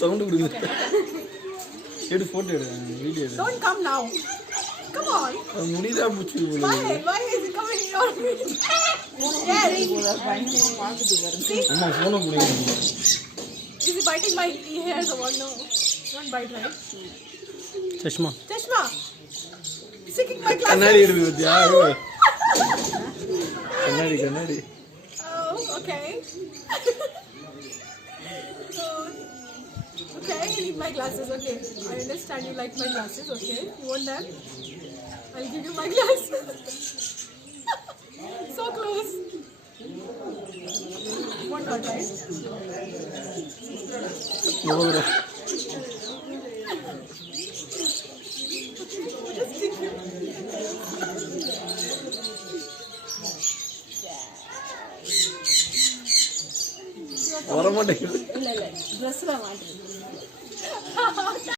சவுண்ட் கொடுக்குது. எடு போட்டோ எடு வீடியோ எடு. Don't come now. Come on. முடிதா புச்சு போல. Why is it coming on me? Yes. அம்மா போன புடிங்க. Is he biting my hairs or what? No. Don't bite, right? சஷ்மா. Chashma. Sticking my glasses. கண்ணாடி எடுத்து வச்சியா? கண்ணாடி. Oh, okay. Okay, you need my glasses, okay. I understand you like my glasses, okay. You want them? I'll give you my glasses. So close. Want not, right? No. வர மாட்டேங்குது. இல்ல ட்ரெஸ்ல மாட்டேங்குது.